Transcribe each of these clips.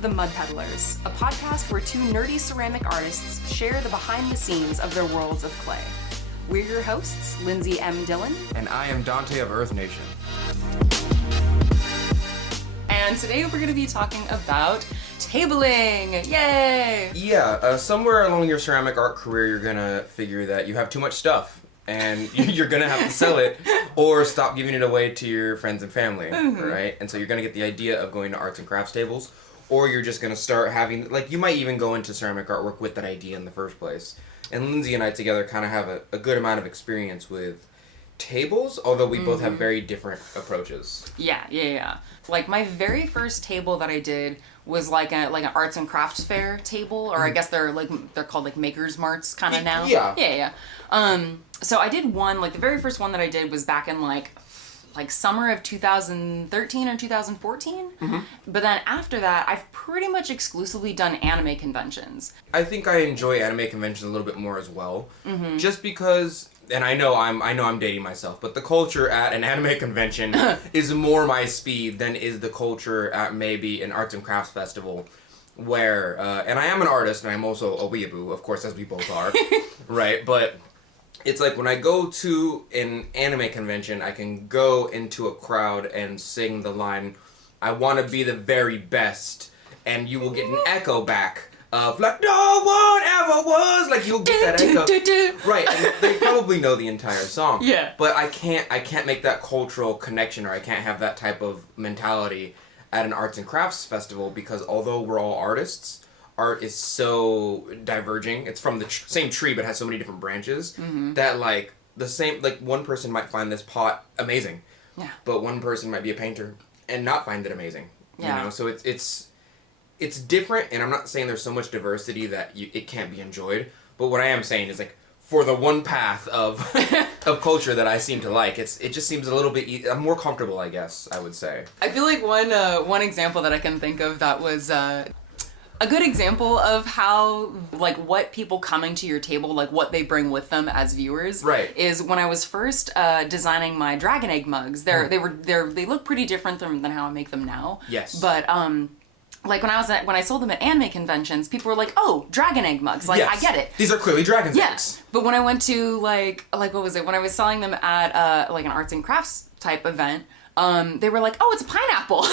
The Mud Peddlers, a podcast where two nerdy ceramic artists share the behind-the-scenes of their worlds of clay. We're your hosts, Lindsey M Dillon. And I am Donte of Earth Nation. And today we're going to be talking about tabling! Yay! Yeah, somewhere along your ceramic art career, you're gonna figure that you have too much stuff. And you're gonna have to sell it or stop giving it away to your friends and family, right? And so you're gonna get the idea of going to arts and crafts tables, or you're just gonna start having, like, you might even go into ceramic artwork with that idea in the first place. And Lindsey and I together kind of have a good amount of experience with tables, although we both have very different approaches. Yeah. Like, my very first table that I did was like an arts and crafts fair table, or I guess they're called like makers marts kind of now. Yeah. So I did one, like the very first one that I did was back in like summer of 2013 or 2014. But then after that, I've pretty much exclusively done anime conventions. I think I enjoy anime conventions a little bit more as well, just because. And I know I'm dating myself, but the culture at an anime convention is more my speed than is the culture at maybe an arts and crafts festival, where and I am an artist and I'm also a weeaboo, of course, as we both are, right? But it's like when I go to an anime convention, I can go into a crowd and sing the line, "I want to be the very best," and you will get an echo back. Of like no one ever was, like you'll get that echo, right? And they probably know the entire song. Yeah. But I can't make that cultural connection, or I can't have that type of mentality at an arts and crafts festival, because although we're all artists, art is so diverging. It's from the same tree, but has so many different branches that like the same, like one person might find this pot amazing, but one person might be a painter and not find it amazing. You know, so it's different, and I'm not saying there's so much diversity that it can't be enjoyed, but what I am saying is, like, for the one path of of culture that I seem to like, it just seems a little bit I'm more comfortable, I guess, I would say. I feel like one example that I can think of that was a good example of how, like, what people coming to your table, like, what they bring with them as viewers, right, is when I was first designing my dragon egg mugs. They look pretty different than how I make them now. Yes. But like when I sold them at anime conventions, people were like, "Oh, dragon egg mugs!" Like, yes. I get it. These are clearly dragon's eggs. But when I went to like what was it? When I was selling them at like an arts and crafts type event, they were like, "Oh, it's a pineapple."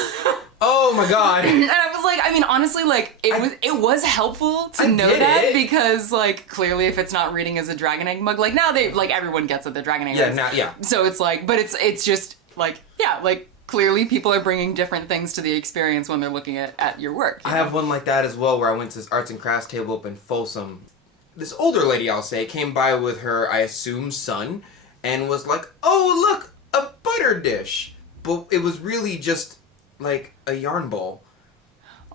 Oh my god. And I was like, I mean, honestly, like it was helpful to know that, because like clearly if it's not reading as a dragon egg mug, like now everyone gets that they're dragon egg eggs. So it's like, but it's just like clearly people are bringing different things to the experience when they're looking at your work. I have one like that as well, where I went to this arts and crafts table up in Folsom. This older lady, I'll say, came by with her, I assume, son, and was like, "Oh, look, a butter dish." But it was really just like a yarn bowl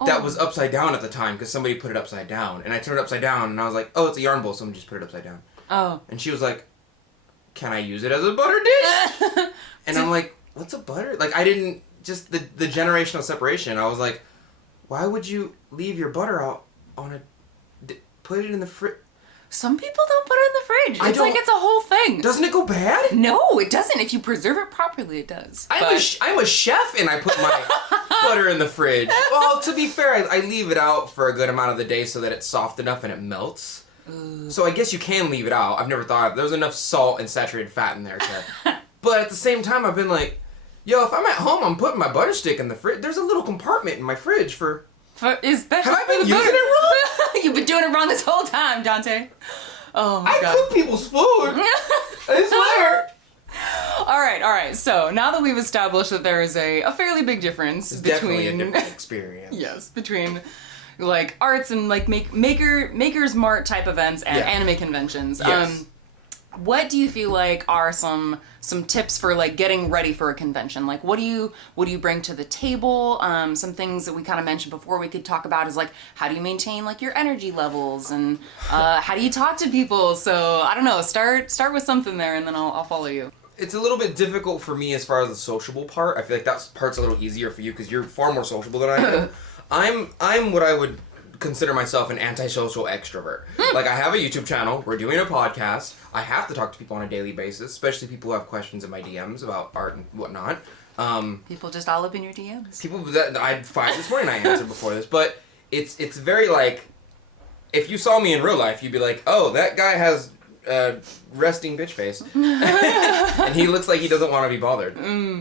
that was upside down at the time, because somebody put it upside down. And I turned it upside down, and I was like, "Oh, it's a yarn bowl, someone just put it upside down." Oh. And she was like, "Can I use it as a butter dish?" And I'm like, "What's a butter?" Like, I didn't, just the generational separation. I was like, why would you leave your butter out on put it in the fridge? Some people don't put it in the fridge. It's a whole thing. Doesn't it go bad? No, it doesn't. If you preserve it properly, it does. I'm a chef, and I put my butter in the fridge. Well, to be fair, I leave it out for a good amount of the day so that it's soft enough and it melts. So I guess you can leave it out. I've never thought of it. There's enough salt and saturated fat in there to... But at the same time, I've been like, yo, if I'm at home, I'm putting my butter stick in the fridge. There's a little compartment in my fridge for... Have I been using it wrong? You've been doing it wrong this whole time, Donte. Oh my God. I cook people's food. I swear. All right. So now that we've established that there is a fairly big difference Definitely a different experience. Yes, between like arts and like makers mart type events and anime conventions. Yes. What do you feel like are some tips for like getting ready for a convention? Like what do you bring to the table? Some things that we kind of mentioned before we could talk about is like, how do you maintain like your energy levels, and how do you talk to people? So I don't know, start with something there, and then I'll follow you. It's a little bit difficult for me as far as the sociable part. I feel like that part's a little easier for you because you're far more sociable than I am. I'm what I would consider myself an antisocial extrovert. Like, I have a YouTube channel, we're doing a podcast, I have to talk to people on a daily basis, especially people who have questions in my DMs about art and whatnot. People just all up in your DMs. People that I had 5 this morning I answered before this, but it's very like, if you saw me in real life, you'd be like, oh, that guy has resting bitch face. And he looks like he doesn't want to be bothered.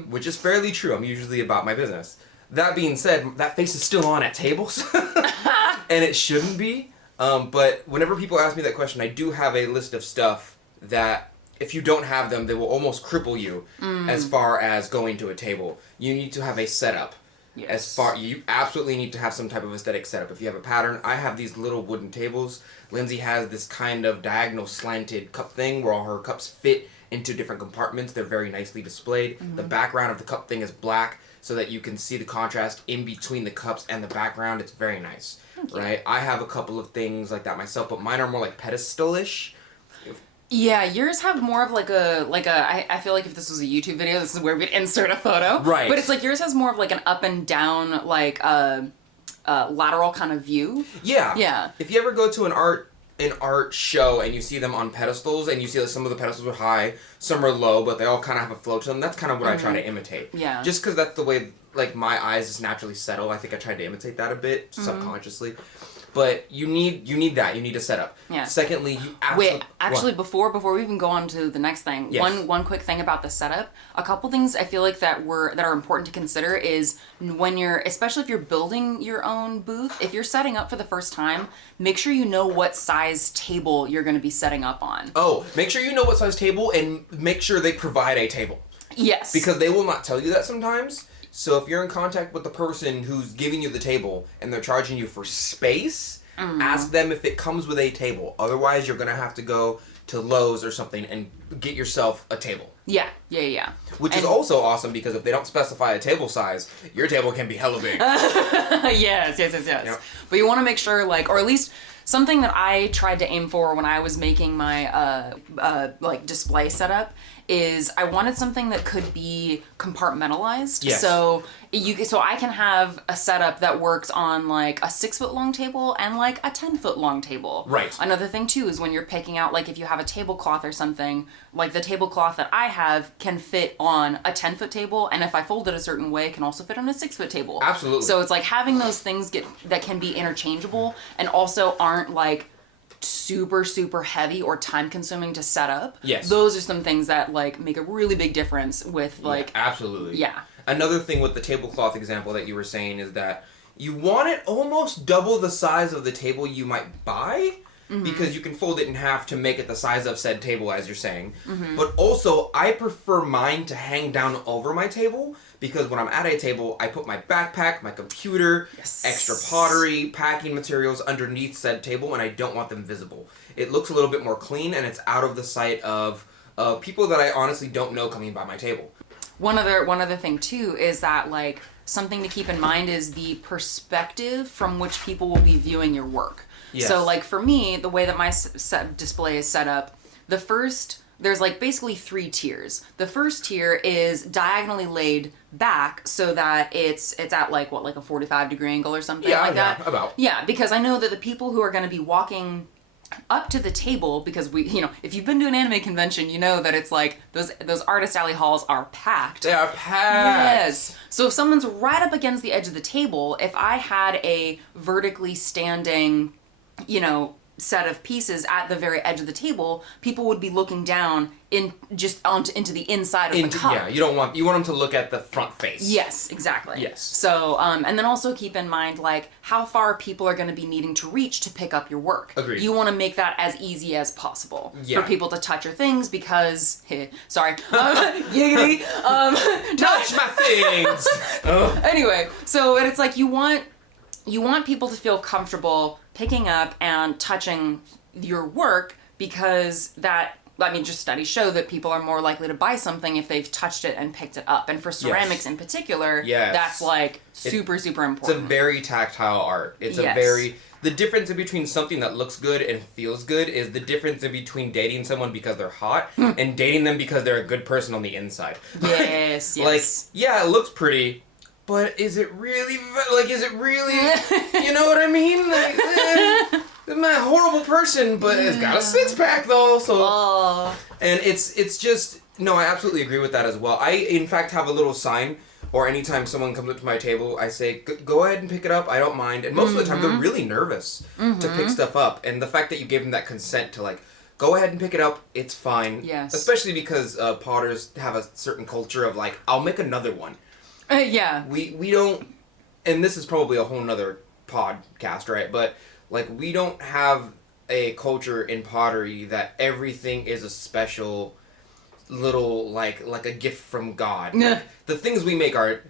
Which is fairly true. I'm usually about my business. That being said, that face is still on at tables. And it shouldn't be. But whenever people ask me that question, I do have a list of stuff that if you don't have them, they will almost cripple you as far as going to a table. You need to have a setup. Yes. You absolutely need to have some type of aesthetic setup. If you have a pattern, I have these little wooden tables. Lindsey has this kind of diagonal slanted cup thing where all her cups fit into different compartments. They're very nicely displayed. The background of the cup thing is black so that you can see the contrast in between the cups and the background. It's very nice, right? I have a couple of things like that myself, but mine are more like pedestal-ish. Yeah, yours have more of like a I feel like if this was a YouTube video, this is where we'd insert a photo. Right. But it's like yours has more of like an up and down, like lateral kind of view. Yeah. Yeah. If you ever go to an art show and you see them on pedestals and you see that some of the pedestals are high, some are low, but they all kind of have a flow to them, that's kind of what I try to imitate. Yeah. Just because that's the way like my eyes just naturally settle. I think I tried to imitate that a bit subconsciously. But you need that. You need a setup. Yeah. Secondly, you actually, before we even go on to the next thing, Yes. one quick thing about the setup. A couple things I feel like that are important to consider is when you're, especially if you're building your own booth, if you're setting up for the first time, make sure you know what size table you're going to be setting up on. Oh, make sure you know what size table and make sure they provide a table. Yes. Because they will not tell you that sometimes. So if you're in contact with the person who's giving you the table and they're charging you for space, ask them if it comes with a table. Otherwise, you're going to have to go to Lowe's or something and get yourself a table. Yeah. Which is also awesome because if they don't specify a table size, your table can be hella big. Yes. Yep. But you want to make sure, like, or at least something that I tried to aim for when I was making my like display setup is I wanted something that could be compartmentalized. Yes. So I can have a setup that works on like a 6-foot long table and like a 10-foot long table. Right. Another thing too is when you're picking out, like if you have a tablecloth or something, like the tablecloth that I have can fit on a 10-foot table, and if I fold it a certain way, it can also fit on a 6-foot table. Absolutely. So it's like having those things that can be interchangeable and also aren't like super heavy or time consuming to set up. Yes. Those are some things that like make a really big difference with like absolutely. Yeah. Another thing with the tablecloth example that you were saying is that you want it almost double the size of the table you might buy because you can fold it in half to make it the size of said table, as you're saying. But also, I prefer mine to hang down over my table because when I'm at a table, I put my backpack, my computer, extra pottery, packing materials underneath said table, and I don't want them visible. It looks a little bit more clean, and it's out of the sight of people that I honestly don't know coming by my table. One other thing too is that like something to keep in mind is the perspective from which people will be viewing your work. Yes. So like for me, the way that my display is set up, there's like basically 3 tiers. The first tier is diagonally laid back so that it's at like what, like a 45-degree angle or something like that. About. Yeah, because I know that the people who are going to be walking up to the table, because if you've been to an anime convention, you know that it's like those artist alley halls are packed. They are packed. Yes. So if someone's right up against the edge of the table, if I had a vertically standing, set of pieces at the very edge of the table, people would be looking down into the inside of the cup. Yeah, you want them to look at the front face. Yes, exactly. Yes. So, and then also keep in mind, like, how far people are going to be needing to reach to pick up your work. Agreed. You want to make that as easy as possible for people to touch your things because, sorry, giggity, touch my things. Anyway, so it's like you want people to feel comfortable picking up and touching your work because just studies show that people are more likely to buy something if they've touched it and picked it up. And for ceramics in particular, that's like super important. It's a very tactile art. It's the difference in between something that looks good and feels good is the difference in between dating someone because they're hot and dating them because they're a good person on the inside. Yes. Like, yeah, it looks pretty, but is it really, you know what I mean? Like, I'm a horrible person, but it's got a 6-pack though, so. And it's just, no, I absolutely agree with that as well. I, in fact, have a little sign or anytime someone comes up to my table, I say, go ahead and pick it up. I don't mind. And most of the time, they're really nervous to pick stuff up. And the fact that you gave them that consent to like, go ahead and pick it up, it's fine. Yes. Especially because potters have a certain culture of like, I'll make another one. Yeah. We don't, and this is probably a whole nother podcast, right? But like, we don't have a culture in pottery that everything is a special little like a gift from God. Like, the things we make are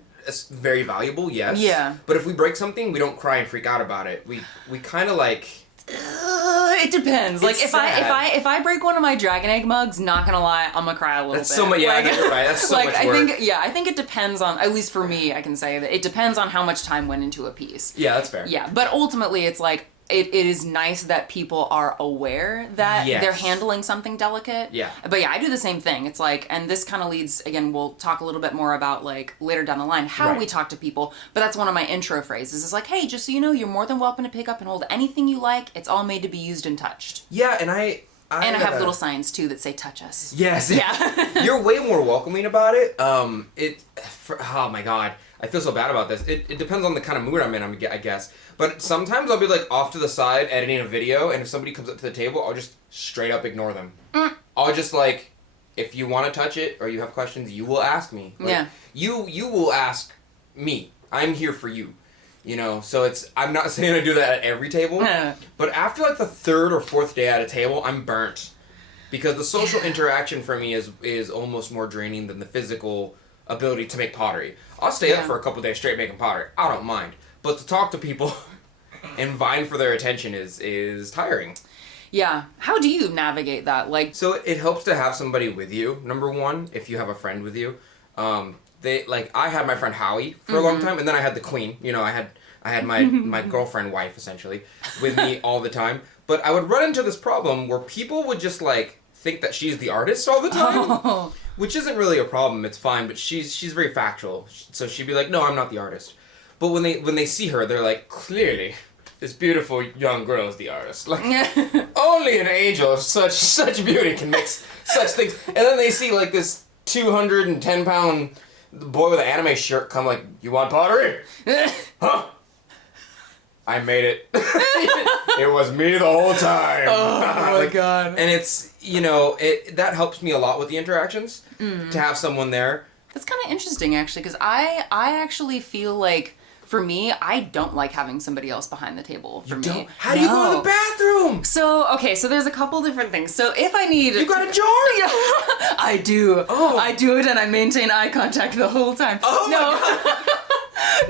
very valuable, yes. Yeah. But if we break something, we don't cry and freak out about it. We kind of like. It depends. Like if I break one of my dragon egg mugs, not gonna lie, I'm gonna cry a little bit. So much. Yeah, like, you're right. That's so like, much work. I think it depends on. At least for me, I can say that it depends on how much time went into a piece. Yeah, that's fair. Yeah, but ultimately, it's like. It is nice that people are aware that they're handling something delicate. Yeah. But yeah, I do the same thing. It's like, and this kind of leads, again, we'll talk a little bit more about like later down the line, how we talk to people. But that's one of my intro phrases. It's like, hey, just so you know, you're more than welcome to pick up and hold anything you like. It's all made to be used and touched. Yeah, and I have little signs too that say touch us. Yes. Yeah. You're way more welcoming about it. Oh my God. I feel so bad about this. It depends on the kind of mood I'm in, I guess. But sometimes I'll be like off to the side editing a video, and if somebody comes up to the table, I'll just straight up ignore them. I'll just like, if you want to touch it or you have questions, you will ask me. Like, you will ask me. I'm here for you. You know, so I'm not saying I do that at every table, but after like the third or fourth day at a table, I'm burnt. Because the social interaction for me is almost more draining than the physical ability to make pottery. I'll stay up for a couple days straight making pottery. I don't mind. But to talk to people and vying for their attention is tiring. Yeah. How do you navigate that? Like, so it helps to have somebody with you, number one, if you have a friend with you. I had my friend Howie for a long time, and then I had the queen. You know, I had my girlfriend wife, essentially, with me all the time. But I would run into this problem where people would just, like, think that she's the artist all the time. Which isn't really a problem, it's fine, but she's very factual. So she'd be like, no, I'm not the artist. But when they see her, they're like, clearly, this beautiful young girl is the artist. Like, only an angel of such beauty can make such things. And then they see, like, this 210-pound boy with an anime shirt come like, you want pottery? Huh? I made it. It was me the whole time. Oh my God. And it's, you know, that helps me a lot with the interactions, to have someone there. That's kind of interesting, actually, because I actually feel like, for me, I don't like having somebody else behind the table. For me, how do you go to the bathroom? So there's a couple different things. So if I need, you got a jar? I do. Oh, I do it, and I maintain eye contact the whole time. Oh my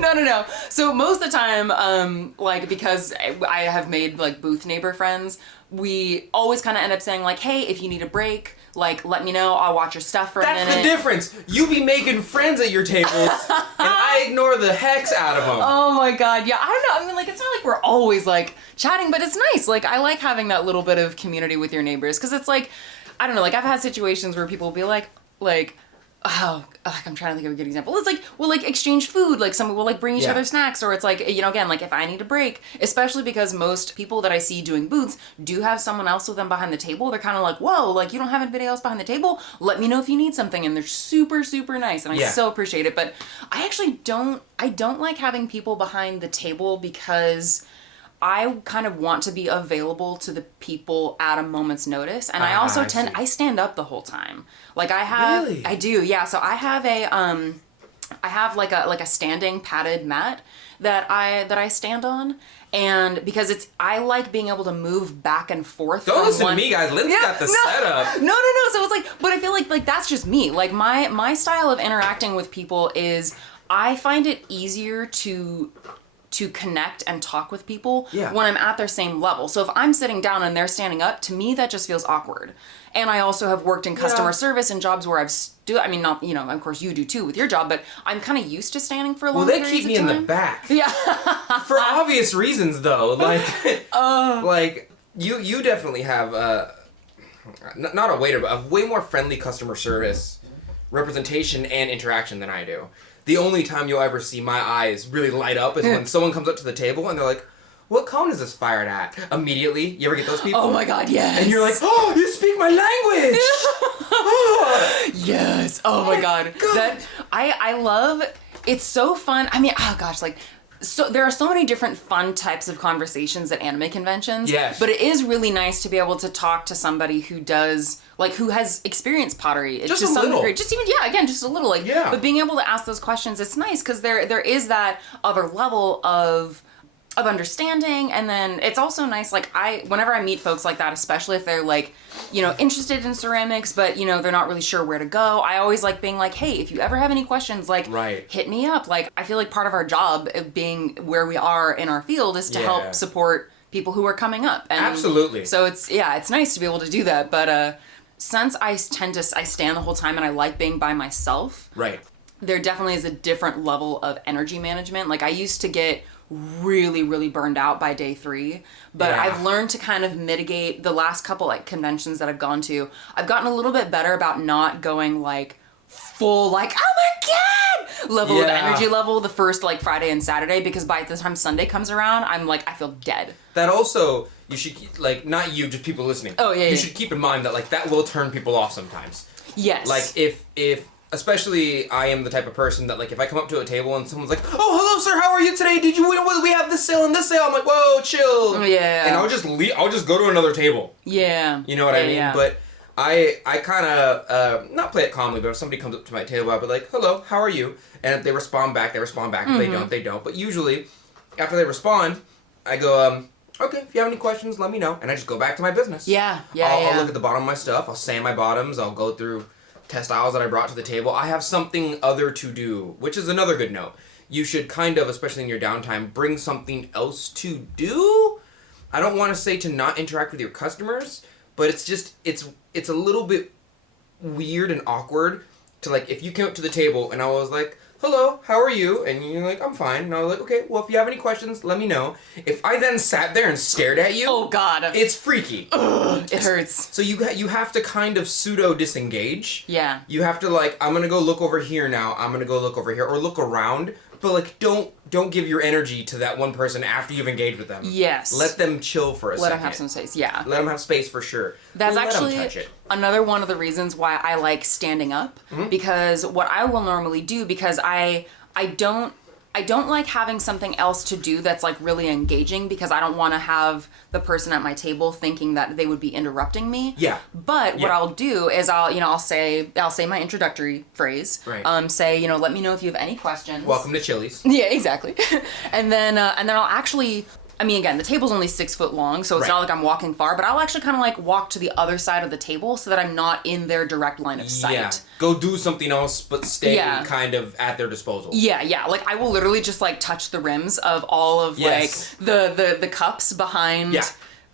God. No. So most of the time, like, because I have made, like, booth neighbor friends, we always kind of end up saying, like, hey, if you need a break, like, let me know, I'll watch your stuff for a minute. That's the difference. You be making friends at your tables, and I ignore the hex out of them. Oh my God, yeah, I don't know, I mean, like, it's not like we're always, like, chatting, but it's nice. Like, I like having that little bit of community with your neighbors, because it's like, I don't know, like, I've had situations where people will be like, I'm trying to think of a good example. It's like, we'll, like, exchange food. Like, someone will, like, bring each other snacks. Or it's like, you know, again, like, if I need a break, especially because most people that I see doing booths do have someone else with them behind the table. They're kind of like, whoa, like, you don't have anybody else behind the table? Let me know if you need something. And they're super, super nice. And I so appreciate it. But I actually don't like having people behind the table because I kind of want to be available to the people at a moment's notice. And I also I stand up the whole time. Like, Really? I do, yeah. So I have like a standing padded mat that I stand on. And because I like being able to move back and forth. Don't listen to me, guys. Lindsey got the setup. No. So it's like, but I feel like that's just me. Like, my style of interacting with people is, I find it easier to connect and talk with people when I'm at their same level. So if I'm sitting down and they're standing up, to me that just feels awkward. And I also have worked in customer service and jobs where I've I mean, not, you know, of course you do too with your job, but I'm kind of used to standing for a long periods of time. Well, they keep me in the back. Yeah. For obvious reasons, though. Like, like you definitely have not a waiter, but a way more friendly customer service representation and interaction than I do. The only time you'll ever see my eyes really light up is when someone comes up to the table and they're like, what cone is this fired at? Immediately. You ever get those people? Oh my God, yes. And you're like, oh, you speak my language. Yes. Oh my God. That I love, It's so fun. I mean, oh gosh, like, so there are so many different fun types of conversations at anime conventions. Yes. But it is really nice to be able to talk to somebody who does, like, who has experienced pottery. It's Just a little. Degree. Just even, yeah, again, just a little. Like, Yeah. But being able to ask those questions, it's nice because there is that other level of understanding, and then it's also nice, like, whenever I meet folks like that, especially if they're, like, you know, interested in ceramics, but, you know, they're not really sure where to go, I always like being like, hey, if you ever have any questions, like, hit me up. Like, I feel like part of our job of being where we are in our field is to help support people who are coming up. And absolutely. So it's nice to be able to do that, but since I stand the whole time and I like being by myself, there definitely is a different level of energy management. Like, I used to get really, really burned out by day 3, but I've learned to kind of mitigate. The last couple, like, conventions that I've gone to, I've gotten a little bit better about not going, like, full, like, oh my god level of energy level the first, like, Friday and Saturday, because by the time Sunday comes around, I'm like, I feel dead. That also, you should, like, not you, just people listening. Oh, yeah, You should keep in mind that, like, that will turn people off sometimes. Yes. Like, if especially, I am the type of person that, like, if I come up to a table and someone's like, oh, hello, sir, how are you today? We have this sale and this sale. I'm like, whoa, chill. Yeah. And I'll just go to another table. Yeah. You know what I mean? Yeah. But I kind of, not play it calmly, but if somebody comes up to my table, I'll be like, hello, how are you? And if they respond back, they respond back. If they don't, they don't. But usually, after they respond, I go, okay, if you have any questions, let me know. And I just go back to my business. I'll look at the bottom of my stuff. I'll sand my bottoms. I'll go through textiles that I brought to the table. I have something other to do, which is another good note. You should kind of, especially in your downtime, bring something else to do. I don't want to say to not interact with your customers, but it's just, it's a little bit weird and awkward to, like, if you came up to the table and I was like, hello, how are you? And you're like, I'm fine. And I was like, okay, well, if you have any questions, let me know. If I then sat there and stared at you, oh god, it's freaky. Ugh, it hurts. So you have to kind of pseudo disengage. Yeah. You have to, like, I'm gonna go look over here now. I'm gonna go look over here, or look around. But, like, don't give your energy to that one person after you've engaged with them. Yes. Let them chill for a second. Let them have some space. Yeah. Let them have space for sure. That's Let actually them touch it. another one of the reasons why I like standing up, because what I will normally do, because I don't like having something else to do that's, like, really engaging, because I don't want to have the person at my table thinking that they would be interrupting me. Yeah. But what I'll do is I'll say my introductory phrase. Right. Say, you know, let me know if you have any questions. Welcome to Chili's. Yeah, exactly. and then I'll actually, I mean, again, the table's only 6 foot long, so it's not like I'm walking far, but I'll actually kind of, like, walk to the other side of the table so that I'm not in their direct line of sight. Yeah. Go do something else, but stay kind of at their disposal. Yeah. Like, I will literally just, like, touch the rims of all of, like, the cups behind. Yeah.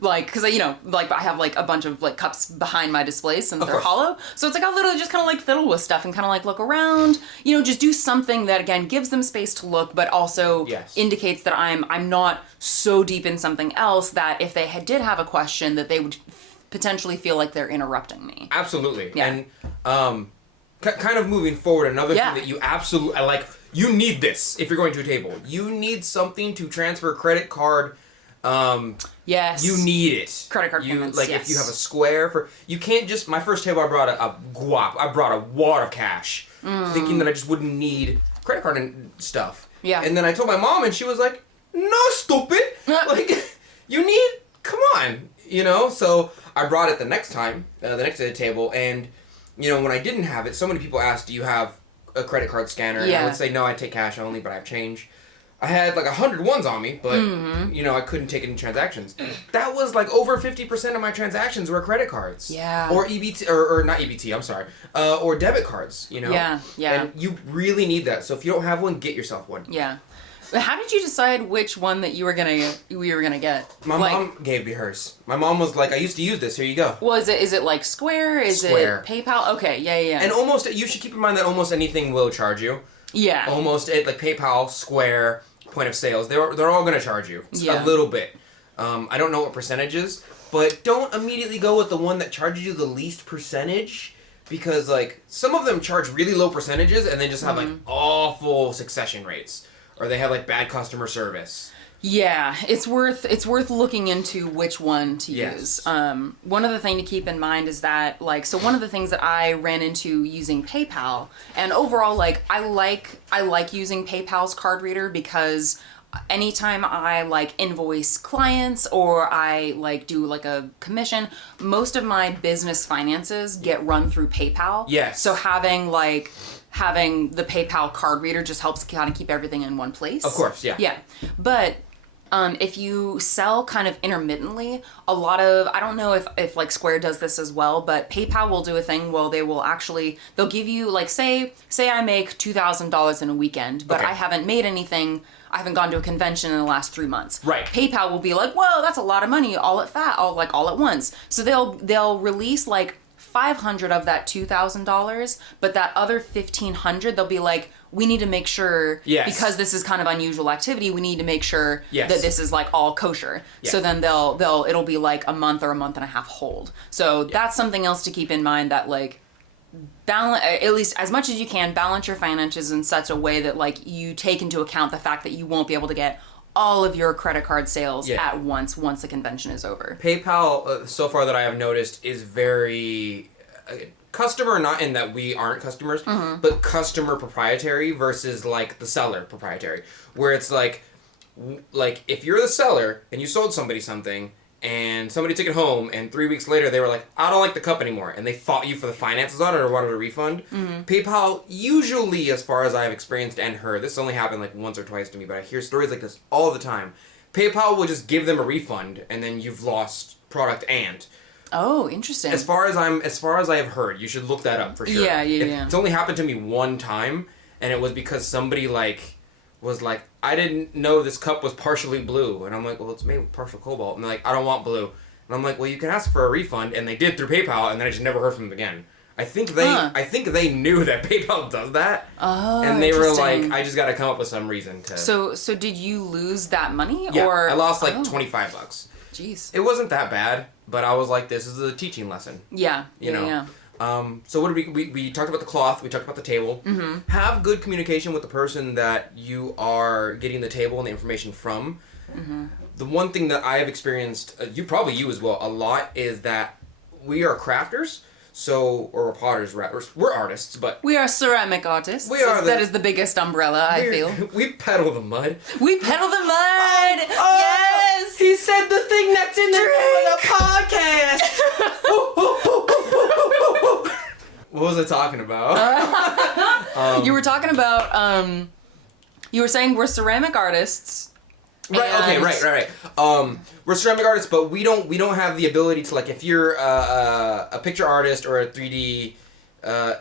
Like, because, you know, like, I have, like, a bunch of, like, cups behind my display since they're hollow. So it's like I'll literally just kind of, like, fiddle with stuff and kind of, like, look around. You know, just do something that, again, gives them space to look, but also indicates that I'm not so deep in something else that if they did have a question that they would potentially feel like they're interrupting me. Absolutely. Yeah. And kind of moving forward, another thing that you absolutely, like, you need this if you're going to a table. You need something to transfer credit card. Yes. You need it. Credit card payments, like, if you have a square for, you can't just, my first table I brought a guap. I brought a wad of cash, thinking that I just wouldn't need credit card and stuff. Yeah. And then I told my mom and she was like, no, stupid. Like, you need, come on, you know? So I brought it the next time, the next day at the table, and, you know, when I didn't have it, so many people asked, do you have a credit card scanner? And I would say, no, I take cash only, but I have change. I had like 100 ones on me, but, you know, I couldn't take any transactions. That was like over 50% of my transactions were credit cards. Yeah. Or EBT, or not EBT, I'm sorry, or debit cards, you know? Yeah. And you really need that. So if you don't have one, get yourself one. Yeah. But how did you decide which one that you were gonna get? My mom gave me hers. My mom was like, I used to use this, here you go. Well, is it like Square? Is Square. it PayPal? Okay, yeah. And almost, you should keep in mind that almost anything will charge you. Yeah. Almost, like PayPal, Square, point of sales, they're all gonna charge you a little bit. I don't know what percentages, but don't immediately go with the one that charges you the least percentage, because like some of them charge really low percentages and they just have like awful succession rates, or they have like bad customer service. Yeah, it's worth looking into which one to use. One other thing to keep in mind is that so one of the things that I ran into using PayPal, and overall I like using PayPal's card reader because anytime I invoice clients or I do a commission, most of my business finances get run through PayPal. Yes. So having the PayPal card reader just helps kind of keep everything in one place. Of course, yeah. Yeah. But if you sell kind of intermittently, I don't know if Square does this as well, but PayPal will do a thing where they'll give you say I make $2,000 in a weekend, but I haven't made anything. I haven't gone to a convention in the last 3 months. Right. PayPal will be like, whoa, that's a lot of money all at once. So they'll release 500 of that $2,000, but that other 1,500, they'll be like, we need to make sure, because this is kind of unusual activity, we need to make sure that this is all kosher. Yeah. So then it'll be a month or a month and a half hold. So that's something else to keep in mind, that balance, at least as much as you can, balance your finances in such a way that you take into account the fact that you won't be able to get all of your credit card sales at once the convention is over. PayPal, so far that I have noticed, is very customer, not in that we aren't customers, but customer proprietary versus the seller proprietary, where it's if you're the seller and you sold somebody something and somebody took it home and 3 weeks later they were like, I don't like the cup anymore, and they fought you for the finances on it or wanted a refund, PayPal usually, as far as I've experienced and heard, this only happened once or twice to me, but I hear stories like this all the time, PayPal will just give them a refund and then you've lost product and... Oh, interesting. As far as I have heard, you should look that up for sure. Yeah. It's only happened to me one time, and it was because somebody was like, I didn't know this cup was partially blue, and I'm like, well, it's made with partial cobalt, and they're like, I don't want blue, and I'm like, well, you can ask for a refund, and they did through PayPal, and then I just never heard from them again. I think they knew that PayPal does that, and they were like, I just got to come up with some reason to. So did you lose that money? Yeah, or I lost $25. Jeez. It wasn't that bad, but I was like, this is a teaching lesson. Yeah. You know. So what did we talked about the cloth, we talked about the table. Have good communication with the person that you are getting the table and the information from. The one thing that I have experienced, you as well, a lot, is that we are crafters. So, or we're potters, we're artists, but... We are ceramic artists. That is the biggest umbrella, I feel. We pedal the mud. We pedal the mud! Yes! He said the thing that's in the podcast! What was I talking about? You were talking about, you were saying we're ceramic artists. Right. Okay. Right. We're ceramic artists, but we don't have the ability to if you're a picture artist or a 3D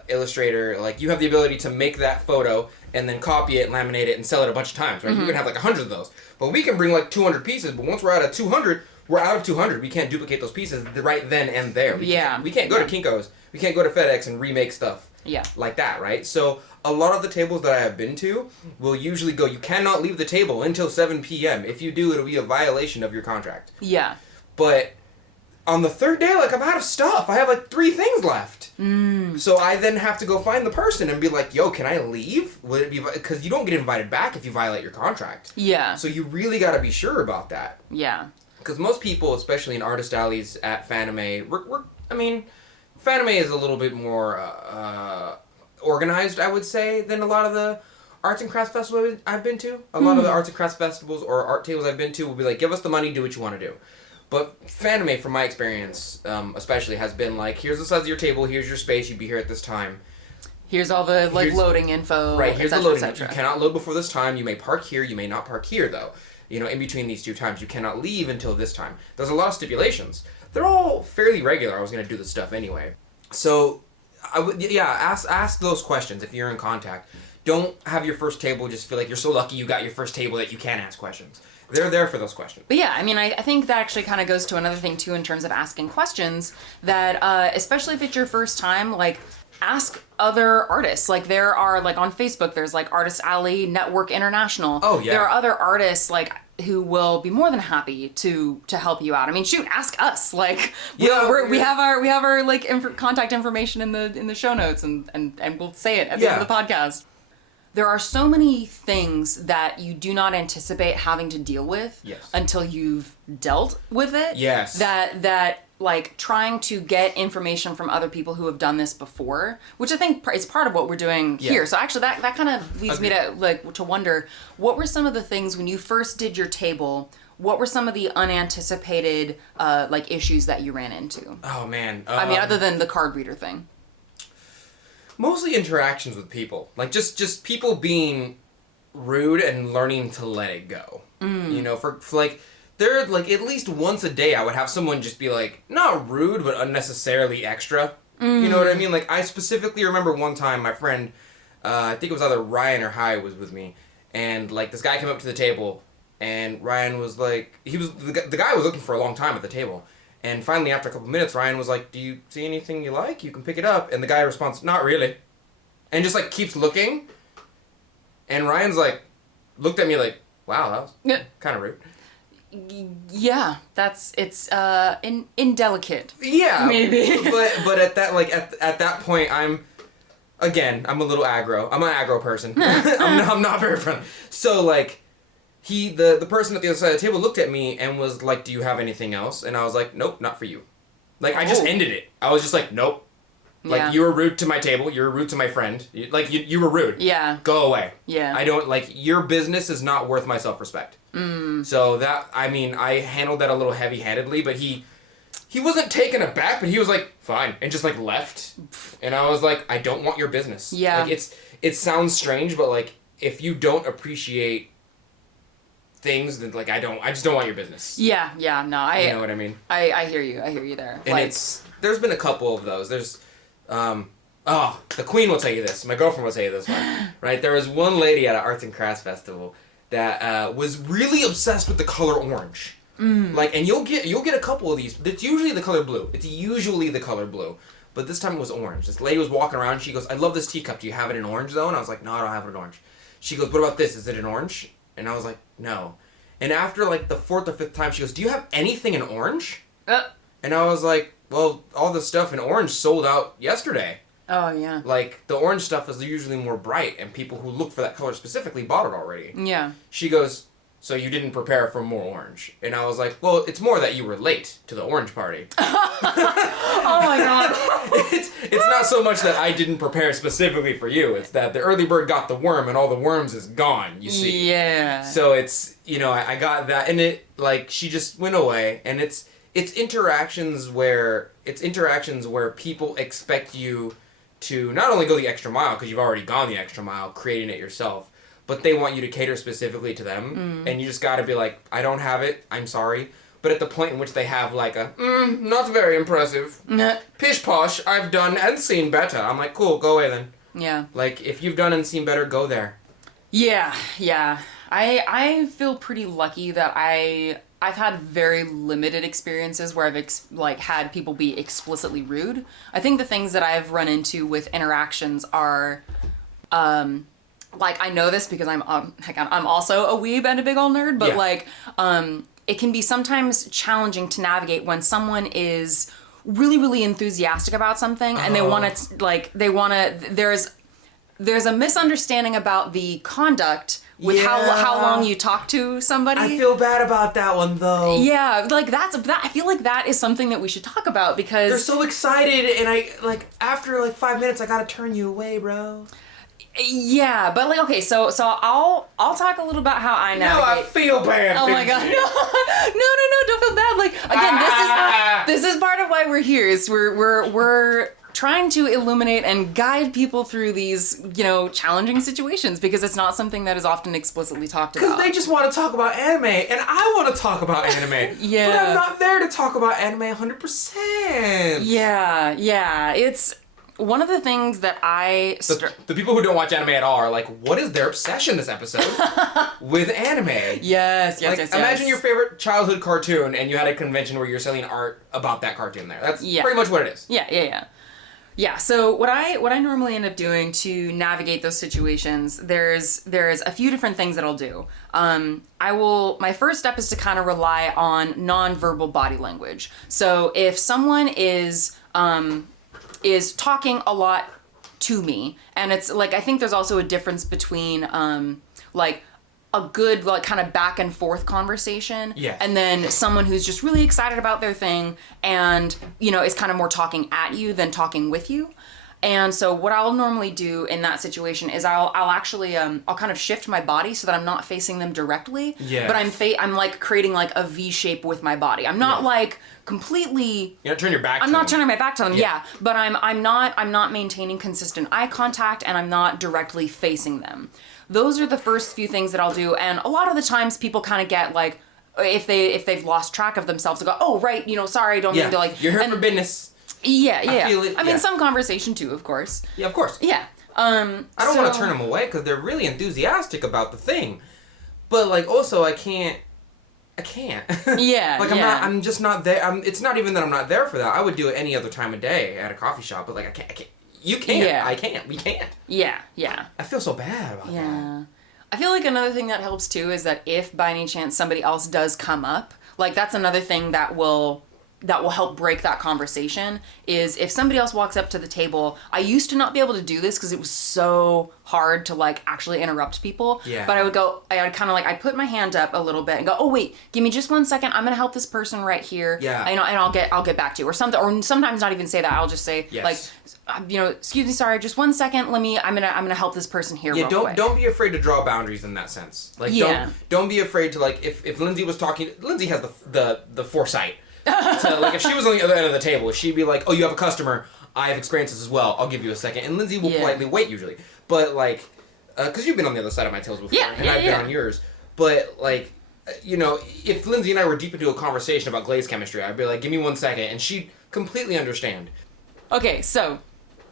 illustrator, you have the ability to make that photo and then copy it, laminate it, and sell it a bunch of times. Right. You can have 100 of those, but we can bring 200 pieces. But once we're out of 200, we're out of 200. We can't duplicate those pieces right then and there. We can't go to Kinko's. We can't go to FedEx and remake stuff. Yeah. Like that, right? So a lot of the tables that I have been to will usually go, you cannot leave the table until 7 p.m. If you do, it'll be a violation of your contract. Yeah. But on the third day, I'm out of stuff. I have 3 things left. So I then have to go find the person and be like, yo, can I leave? Would it be, because you don't get invited back if you violate your contract. Yeah. So you really got to be sure about that. Yeah. Because most people, especially in artist alleys at Fanime, Fanime is a little bit more organized, I would say, than a lot of the arts and crafts festivals I've been to. A lot of the arts and crafts festivals or art tables I've been to will be like, give us the money, do what you want to do. But Fanime, from my experience, especially, has been here's the size of your table, here's your space, you'd be here at this time. Here's all the loading info. Right, here's the loading. You cannot load before this time. You may park here, you may not park here, though. In between these 2 times, you cannot leave until this time. There's a lot of stipulations. They're all fairly regular. I was going to do this stuff anyway. So, I would, ask those questions if you're in contact. Don't have your first table just feel like you're so lucky you got your first table that you can ask questions. They're there for those questions. But yeah, I think that actually kind of goes to another thing, too, in terms of asking questions, that especially if it's your first time, ask other artists. There are, on Facebook, there's, Artist Alley Network International. Oh, yeah. There are other artists, who will be more than happy to help you out. Shoot, ask us. We have our contact information in the show notes, and we'll say it at the end of the podcast. there are so many things that you do not anticipate having to deal with until you've dealt with it. Yes. That like trying to get information from other people who have done this before, which I think is part of what we're doing here. So actually that kind of leads me to wonder, what were some of the things when you first did your table, what were some of the unanticipated like issues that you ran into? Oh man. I mean, other than the card reader thing. Mostly interactions with people. Like just people being rude and learning to let it go. You know, for like there, like, at least once a day I would have someone just be, like, not rude, but unnecessarily extra. You know what I mean? Like, I specifically remember one time my friend, I think it was either Ryan or Hy was with me, and, like, this guy came up to the table, and Ryan was, like, the guy was looking for a long time at the table, and finally, after a couple minutes, Ryan was like, do you see anything you like? You can pick it up. And the guy responds, not really. And just, like, keeps looking, and Ryan's, like, looked at me like, wow, that was kind of rude. Yeah, it's indelicate. Yeah, maybe. but at that point, I'm a little aggro. I'm an aggro person. I'm not very friendly. So like, the person at the other side of the table looked at me and was like, "Do you have anything else?" And I was like, "Nope, not for you." Like I just ended it. I was just like, "Nope." Like, you were rude to my table. You were rude to my friend. You were rude. Yeah. Go away. Yeah. I don't, like, your business is not worth my self-respect. So that, I mean, I handled that a little heavy-handedly, but he wasn't taken aback, but he was like, fine, and just, like, left. And I was like, I don't want your business. Yeah. Like, it sounds strange, but, like, if you don't appreciate things, then, like, I just don't want your business. Yeah, no, you know what I mean? I hear you there. And like, there's been a couple of those. There's, the queen will tell you this. My girlfriend will tell you this one. Right? There was one lady at an arts and crafts festival that was really obsessed with the color orange. Like, and you'll get a couple of these. It's usually the color blue. But this time it was orange. This lady was walking around. She goes, I love this teacup. Do you have it in orange, though? And I was like, no, I don't have it in orange. She goes, what about this? Is it in orange? And I was like, no. And after, like, the 4th or 5th time, she goes, do you have anything in orange? And I was like, well, all the stuff in orange sold out yesterday. Oh, yeah. Like, the orange stuff is usually more bright, and people who look for that color specifically bought it already. Yeah. She goes, so you didn't prepare for more orange. And I was like, well, it's more that you were late to the orange party. Oh, my God. It's not so much that I didn't prepare specifically for you. It's that the early bird got the worm, and all the worms is gone, you see. Yeah. So it's, you know, I got that, and it, like, she just went away, and it's interactions where people expect you to not only go the extra mile, because you've already gone the extra mile creating it yourself, but they want you to cater specifically to them, and you just gotta be like, I don't have it, I'm sorry. But at the point in which they have like a, not very impressive, pish posh, I've done and seen better, I'm like, cool, go away then. Yeah. Like, if you've done and seen better, go there. Yeah. I feel pretty lucky that I've had very limited experiences where I've had people be explicitly rude. I think the things that I've run into with interactions are, like, I know this because I'm also a weeb and a big ol' nerd, but it can be sometimes challenging to navigate when someone is really, really enthusiastic about something and there's a misunderstanding about the conduct with how long you talk to somebody. I feel bad about that one, though. Yeah, like I feel like that is something that we should talk about because they're so excited, and I after 5 minutes I gotta turn you away, bro. Yeah, but okay, so I'll talk a little about how I navigate. No, I feel bad. Oh my God, no, don't feel bad. Like again, this is part of why we're here. Is we're trying to illuminate and guide people through these, challenging situations because it's not something that is often explicitly talked about. Because they just want to talk about anime, and I want to talk about anime. Yeah. But I'm not there to talk about anime 100%. Yeah. It's one of the things that the people who don't watch anime at all are like, what is their obsession this episode with anime? Yes. Imagine your favorite childhood cartoon, and you had a convention where you're selling art about that cartoon there. That's pretty much what it is. Yeah, so what I normally end up doing to navigate those situations, there's a few different things that I'll do. My first step is to kind of rely on nonverbal body language. So if someone is talking a lot to me. And it's like, I think there's also a difference between like a good like kind of back and forth conversation, yes, and then someone who's just really excited about their thing and, you know, is kind of more talking at you than talking with you. And so what I'll normally do in that situation is I'll actually I'll kind of shift my body so that I'm not facing them directly. Yeah. But I'm like creating like a V shape with my body. I'm not like completely. You don't turn your back. I'm not turning my back to them. Yeah. But I'm not maintaining consistent eye contact, and I'm not directly facing them. Those are the first few things that I'll do. And a lot of the times people kind of get like, if they've lost track of themselves, they go, oh right, you know, sorry, don't mean to like. You're here for business. Yeah, yeah. I feel it, I mean, some conversation too, of course. Yeah, of course. Yeah. I don't want to turn them away because they're really enthusiastic about the thing, but like also I can't. Yeah. Like I'm just not there. It's not even that I'm not there for that. I would do it any other time of day at a coffee shop, but like I can't. You can't. Yeah. I can't. We can't. Yeah. Yeah. I feel so bad about that. Yeah. I feel like another thing that helps too is that if by any chance somebody else does come up, like that's another thing that will help break that conversation, is if somebody else walks up to the table. I used to not be able to do this because it was so hard to like actually interrupt people. Yeah. But I'd kind of like, I'd put my hand up a little bit and go, oh wait, give me just 1 second. I'm going to help this person right here. Yeah. You know, and I'll get back to you or something. Or sometimes not even say that. I'll just say like, you know, excuse me, sorry, just 1 second. I'm gonna help this person here. Yeah, real quick. don't be afraid to draw boundaries in that sense. Like don't be afraid to like if Lindsey was talking. Lindsey has the foresight. So like if she was on the other end of the table, she'd be like, oh, you have a customer. I have experiences as well. I'll give you a second. And Lindsey will politely wait usually. But like, because you've been on the other side of my tails before, and I've been on yours. But like, you know, if Lindsey and I were deep into a conversation about glaze chemistry, I'd be like, give me 1 second, and she'd completely understand. Okay, so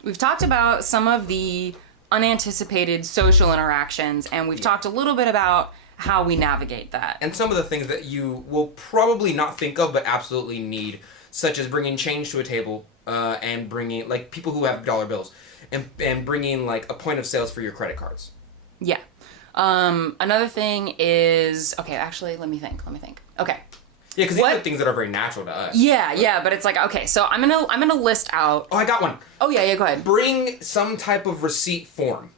we've talked about some of the unanticipated social interactions, and we've talked a little bit about how we navigate that. And some of the things that you will probably not think of, but absolutely need, such as bringing change to a table, and bringing, like, people who have dollar bills, and bringing, like, a point of sales for your credit cards. Yeah. Another thing is, okay, actually, let me think. Okay. Yeah, because these are things that are very natural to us. Yeah, but it's like, okay, so I'm gonna list out. Oh, I got one. Oh yeah, go ahead. Bring some type of receipt form.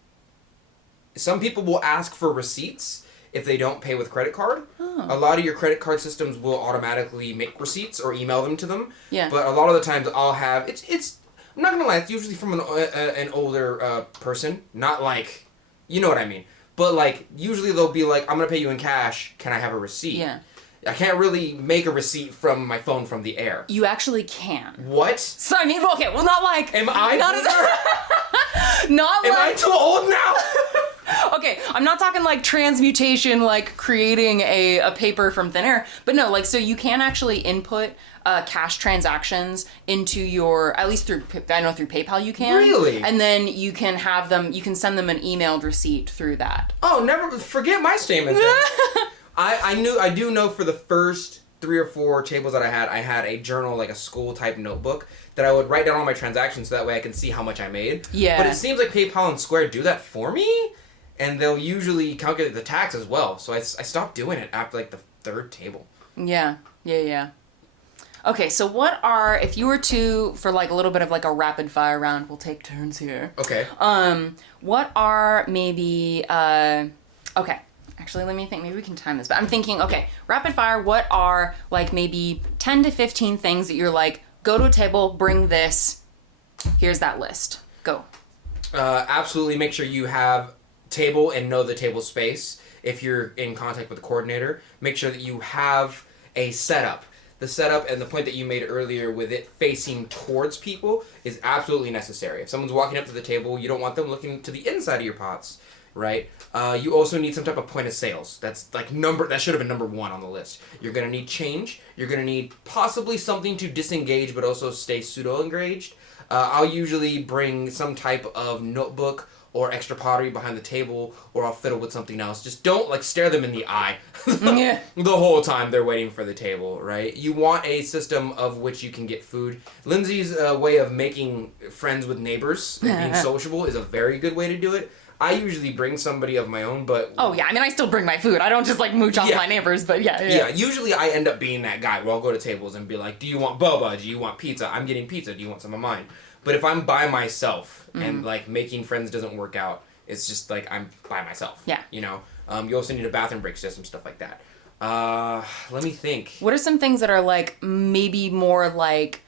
Some people will ask for receipts if they don't pay with credit card. Oh. A lot of your credit card systems will automatically make receipts or email them to them. Yeah. But a lot of the times I'll have it's I'm not gonna lie, it's usually from an older person, not like, you know what I mean. But like usually they'll be like, I'm gonna pay you in cash. Can I have a receipt? Yeah. I can't really make a receipt from my phone from the air. You actually can. What? So I mean, okay, well, not like. Am I? Not Am like. I too old now? Okay, I'm not talking like transmutation, like creating a paper from thin air, but no, like, so you can actually input cash transactions into your, at least through, I know through PayPal you can. Really? And then you can have them, you can send them an emailed receipt through that. Oh, never, forget my statement then. I do know for the first 3 or 4 tables that I had a journal, like a school type notebook that I would write down all my transactions so that way I can see how much I made. Yeah. But it seems like PayPal and Square do that for me, and they'll usually calculate the tax as well. So I stopped doing it after like the 3rd table. Yeah. Okay, so what are, if you were to, for like a little bit of like a rapid fire round, we'll take turns here. Okay. What are maybe, okay. Actually, let me think. Maybe we can time this. But I'm thinking, okay, rapid fire, what are like maybe 10 to 15 things that you're like, go to a table, bring this, here's that list. Go. Absolutely make sure you have table and know the table space. If you're in contact with the coordinator, make sure that you have a setup. The setup and the point that you made earlier with it facing towards people is absolutely necessary. If someone's walking up to the table, you don't want them looking to the inside of your pots. Right? You also need some type of point of sales. That's like that should have been number 1 on the list. You're going to need change. You're going to need possibly something to disengage but also stay pseudo-engaged. I'll usually bring some type of notebook or extra pottery behind the table, or I'll fiddle with something else. Just don't like stare them in the eye the whole time they're waiting for the table, right? You want a system of which you can get food. Lindsey's way of making friends with neighbors and being sociable is a very good way to do it. I usually bring somebody of my own, but... Oh, yeah. I mean, I still bring my food. I don't just, like, mooch off my neighbors, but yeah. Usually I end up being that guy where I'll go to tables and be like, do you want boba? Do you want pizza? I'm getting pizza. Do you want some of mine? But if I'm by myself and like making friends doesn't work out, it's just like I'm by myself. Yeah. You know, you also need a bathroom break system, stuff like that. Let me think. What are some things that are like maybe more like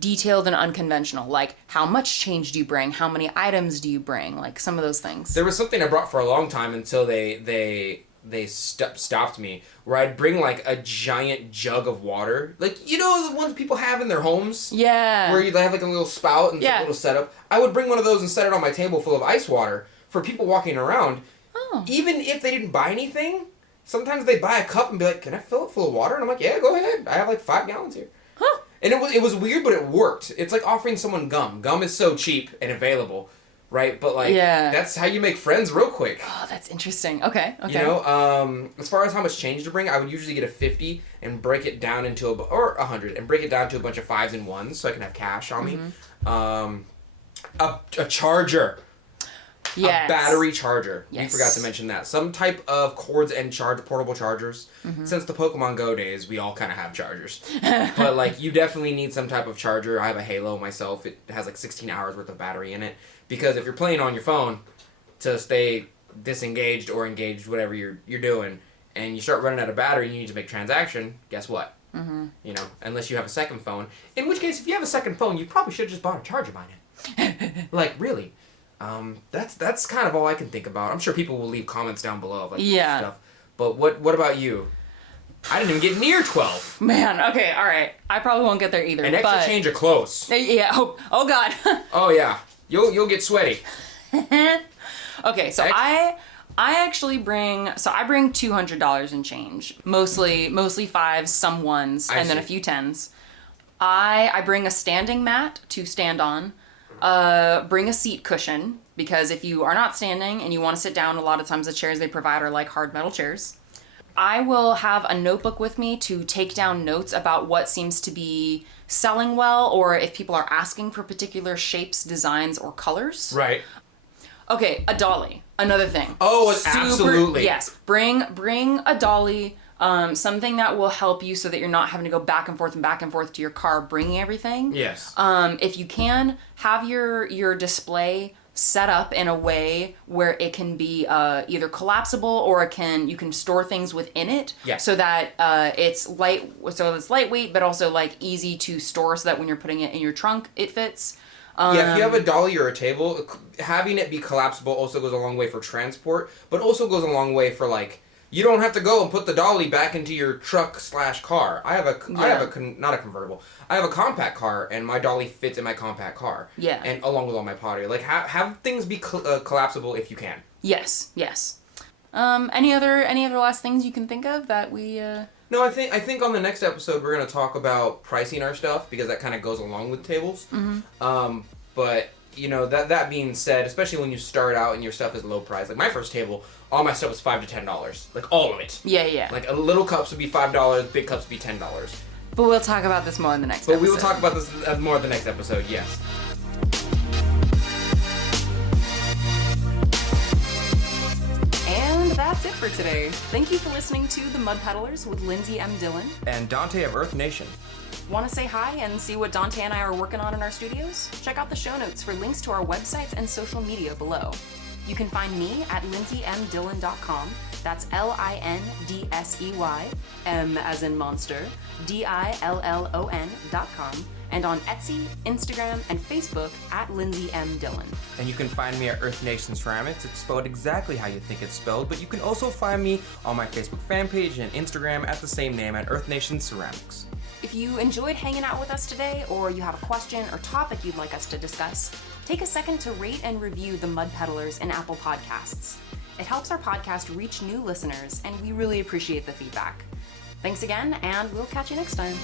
detailed and unconventional? Like how much change do you bring? How many items do you bring? Like some of those things. There was something I brought for a long time until they stopped me, where I'd bring like a giant jug of water, like, you know, the ones people have in their homes, Yeah. where you have like a little spout and a little setup. I would bring one of those and set it on my table full of ice water for people walking around. Oh. Even if they didn't buy anything, sometimes they buy a cup and be like, "Can I fill it full of water?" And I'm like, "Yeah, go ahead. I have like 5 gallons here." Huh. And it was weird, but it worked. It's like offering someone gum. Gum is so cheap and available, right? But like, that's how you make friends real quick. Oh, that's interesting. Okay. You know, as far as how much change to bring, I would usually get a 50 and break it down into or 100 and break it down to a bunch of 5s and 1s so I can have cash on me. A charger. Yes. A battery charger. Yes. We forgot to mention that. Some type of cords and portable chargers. Since the Pokemon Go days, we all kind of have chargers. But like, you definitely need some type of charger. I have a Halo myself. It has like 16 hours worth of battery in it. Because if you're playing on your phone to stay disengaged or engaged, whatever you're doing, and you start running out of battery and you need to make a transaction, guess what? You know, unless you have a second phone. In which case, if you have a second phone, you probably should have just bought a charger by now. Like, really. That's kind of all I can think about. I'm sure people will leave comments down below of like stuff. But what about you? I didn't even get near 12. Man, okay, all right. I probably won't get there either. An extra change of clothes. Yeah. Oh God. Oh yeah. You'll get sweaty. Okay, so I actually bring $200 in change. Mostly 5s, some 1s, and then a few 10s. I bring a standing mat to stand on. Bring a seat cushion, because if you are not standing and you want to sit down, a lot of times the chairs they provide are like hard metal chairs. I will have a notebook with me to take down notes about what seems to be selling well, or if people are asking for particular shapes, designs, or colors. Right. Okay, a dolly. Another thing. Oh, absolutely. Yes. Bring a dolly. Something that will help you so that you're not having to go back and forth to your car bringing everything. Yes. If you can, have your display set up in a way where it can be either collapsible or you can store things within it. Yeah. So that it's lightweight but also like easy to store, so that when you're putting it in your trunk it fits. Yeah, if you have a dolly or a table, having it be collapsible also goes a long way for transport, but also goes a long way for like, you don't have to go and put the dolly back into your truck/car. I have not a convertible. I have a compact car, and my dolly fits in my compact car. Yeah. And along with all my pottery, like have things be collapsible if you can. Yes. Any other last things you can think of that we? No, I think on the next episode we're gonna talk about pricing our stuff, because that kind of goes along with tables. But you know, that being said, especially when you start out and your stuff is low price, like my first table, all my stuff was $5 to $10, like all of it. Yeah. Like a little cups would be $5, big cups would be $10. But we'll talk about this more in the next episode. But we will talk about this more in the next episode. Yes. And that's it for today. Thank you for listening to The Mud Peddlers with Lindsey M Dillon and Donte of Earth Nation. Want to say hi and see what Donte and I are working on in our studios? Check out the show notes for links to our websites and social media below. You can find me at lindseymdillon.com. That's LINDSEY, M as in monster, DILLON.com, and on Etsy, Instagram, and Facebook at Lindsey M Dillon. And you can find me at Earth Nation Ceramics. It's spelled exactly how you think it's spelled, but you can also find me on my Facebook fan page and Instagram at the same name at Earth Nation Ceramics. If you enjoyed hanging out with us today, or you have a question or topic you'd like us to discuss, take a second to rate and review The Mud Peddlers in Apple Podcasts. It helps our podcast reach new listeners, and we really appreciate the feedback. Thanks again, and we'll catch you next time.